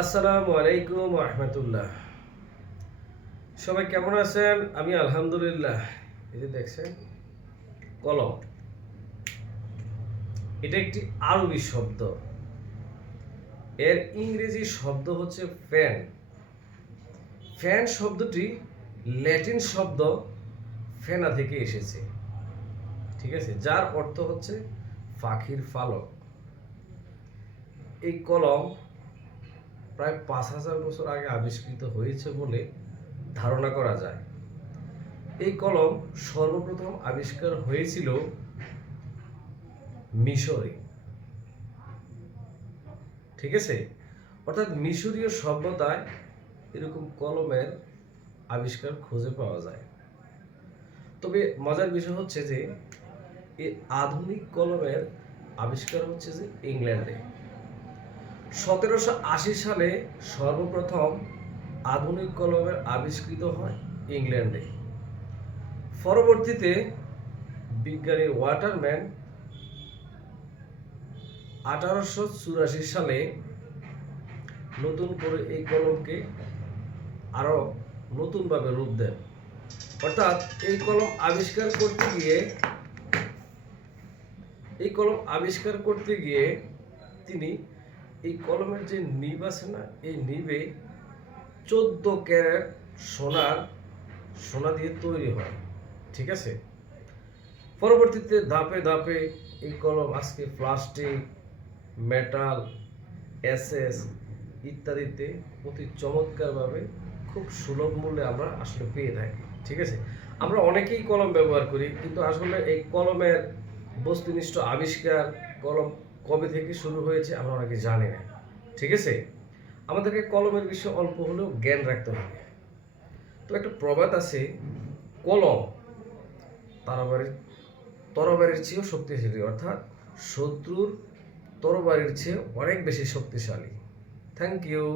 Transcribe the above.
আসসালামু আলাইকুম রহমতুল্লাহ। সবাই কেমন আছেন? আমি আলহামদুলিল্লাহ। এই যে দেখছেন, কলম। এটা একটি আরবি শব্দ। এর ইংরেজি শব্দ হচ্ছে ফ্যান। ফ্যান শব্দটি ল্যাটিন শব্দ ফেনা থেকে এসেছে। ঠিক আছে? যার অর্থ হচ্ছে পাখির ফালক। এই কলম প্রায় পাঁচ হাজার বছর আগে আবিষ্কৃত হয়েছে বলে ধারণা করা যায়। এই কলম সর্বপ্রথম আবিষ্কার হয়েছিল মিশরে। ঠিক আছে? অর্থাৎ মিশরীয় সভ্যতায় এরকম কলমের আবিষ্কার খুঁজে পাওয়া যায়। তবে মজার বিষয় হচ্ছে যে, এই আধুনিক কলমের আবিষ্কার হচ্ছে যে ইংল্যান্ডে। সতেরোশো আশি সালে সর্বপ্রথম আধুনিক কলমের আবিষ্কৃত হয় ইংল্যান্ডে। পরবর্তীতে বিজ্ঞানী ওয়াটারম্যান আঠারোশো চুরাশি সালে নতুন করে এই কলমকে আরও নতুনভাবে রূপ দেন। অর্থাৎ এই কলম আবিষ্কার করতে গিয়ে, এই কলম আবিষ্কার করতে গিয়ে তিনি এই কলমের যে নিব আছে না, এই নিবে চোদ্দ ক্যারেট সোনার, সোনা দিয়ে তৈরি হয়, ঠিক আছে? পরবর্তীতে ধাপে ধাপে এই কলম আজকে প্লাস্টিক, মেটাল, এসএস ইত্যাদিতে অতি চমৎকারভাবে খুব সুলভ মূল্যে আমরা আসলে পেয়ে থাকি, ঠিক আছে? আমরা অনেকেই কলম ব্যবহার করি, কিন্তু আসলে এই কলমের বস্তুনিষ্ঠ আবিষ্কার, কলম কবে থেকে শুরু হয়েছে আমরা অনেকে জানি না। ঠিক আছে? আমাদেরকে কলমের বিষয়ে অল্প হলেও জ্ঞান রাখতে হবে। তো একটা প্রবাদ আছে, কলম তারাবাড়ির তরবারির চেয়েও শক্তিশালী, অর্থাৎ শত্রুর তরবারির চেয়ে অনেক বেশি শক্তিশালী। Thank you